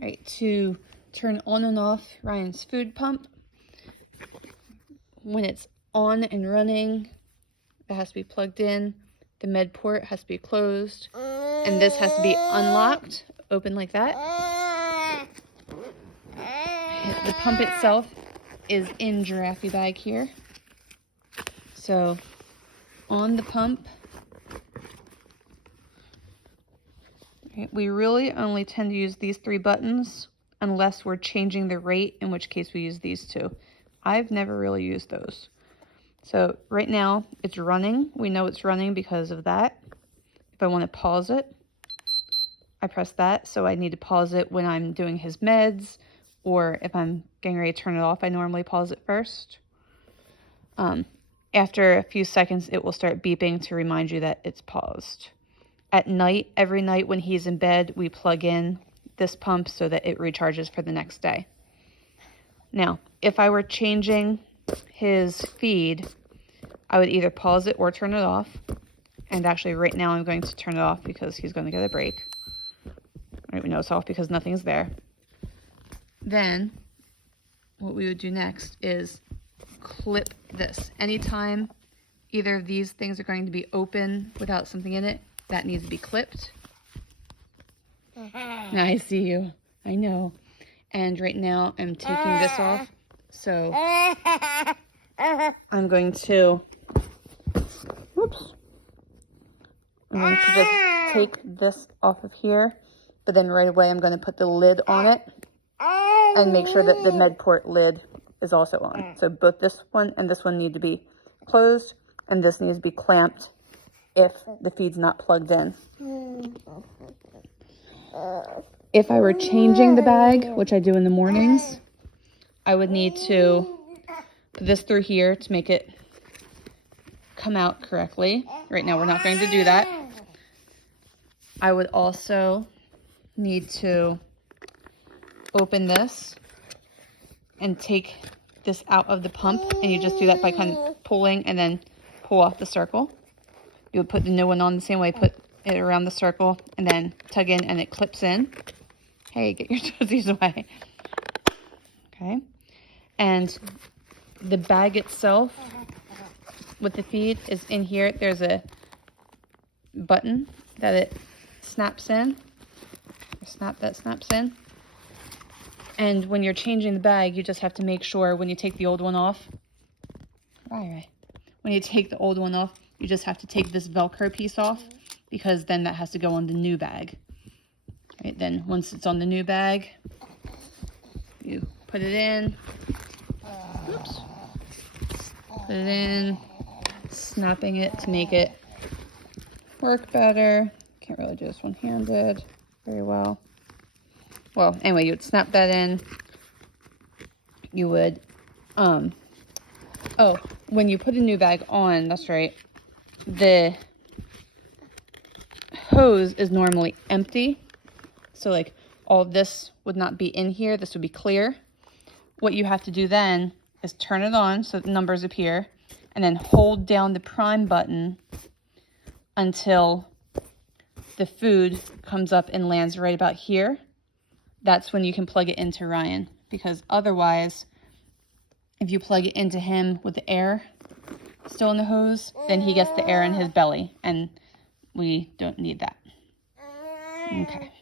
All right, to turn on and off Ryan's food pump, when it's on and running, it has to be plugged in. The med port has to be closed, and this has to be unlocked, open like that. The pump itself is in giraffe bag here. So on the pump, we really only tend to use these 3 buttons unless we're changing the rate, in which case we use these 2. I've never really used those. So right now it's running. We know it's running because of that. If I want to pause it, I press that. So I need to pause it when I'm doing his meds, or if I'm getting ready to turn it off, I normally pause it first. After a few seconds, it will start beeping to remind you that it's paused. At night, every night when he's in bed, we plug in this pump so that it recharges for the next day. Now, if I were changing his feed, I would either pause it or turn it off. And actually right now I'm going to turn it off because he's going to get a break. All right, we know it's off because nothing's there. Then what we would do next is clip this. Anytime either of these things are going to be open without something in it, that needs to be clipped. Now I see you. I know. And right now I'm taking this off. So I'm going to, I'm going to just take this off of here, but then right away I'm going to put the lid on it and make sure that the med port lid is also on. So both this one and this one need to be closed, and this needs to be clamped if the feed's not plugged in. If I were changing the bag, which I do in the mornings, I would need to put this through here to make it come out correctly. Right now we're not going to do that. I would also need to open this and take this out of the pump, and you just do that by kind of pulling and then pull off the circle. You would put the new one on the same way, put it around the circle and then tug in and it clips in. Hey, get your toesies away. Okay. And the bag itself with the feed is in here. There's a button that it snaps in. Snaps in. And when you're changing the bag, you just have to make sure when you take the old one off. When you take the old one off, you just have to take this Velcro piece off, because then that has to go on the new bag. Right, then once it's on the new bag, you put it in. Oops. Put it in, snapping it to make it work better. Can't really do this one-handed very well. Well, anyway, you would snap that in. You would, oh, when you put a new bag on, that's right, the hose is normally empty. So like all this would not be in here. This would be clear. What you have to do then is turn it on so the numbers appear, and then hold down the prime button until the food comes up and lands right about here. That's when you can plug it into Ryan, because otherwise, if you plug it into him with the air still in the hose, then he gets the air in his belly, and we don't need that. Okay.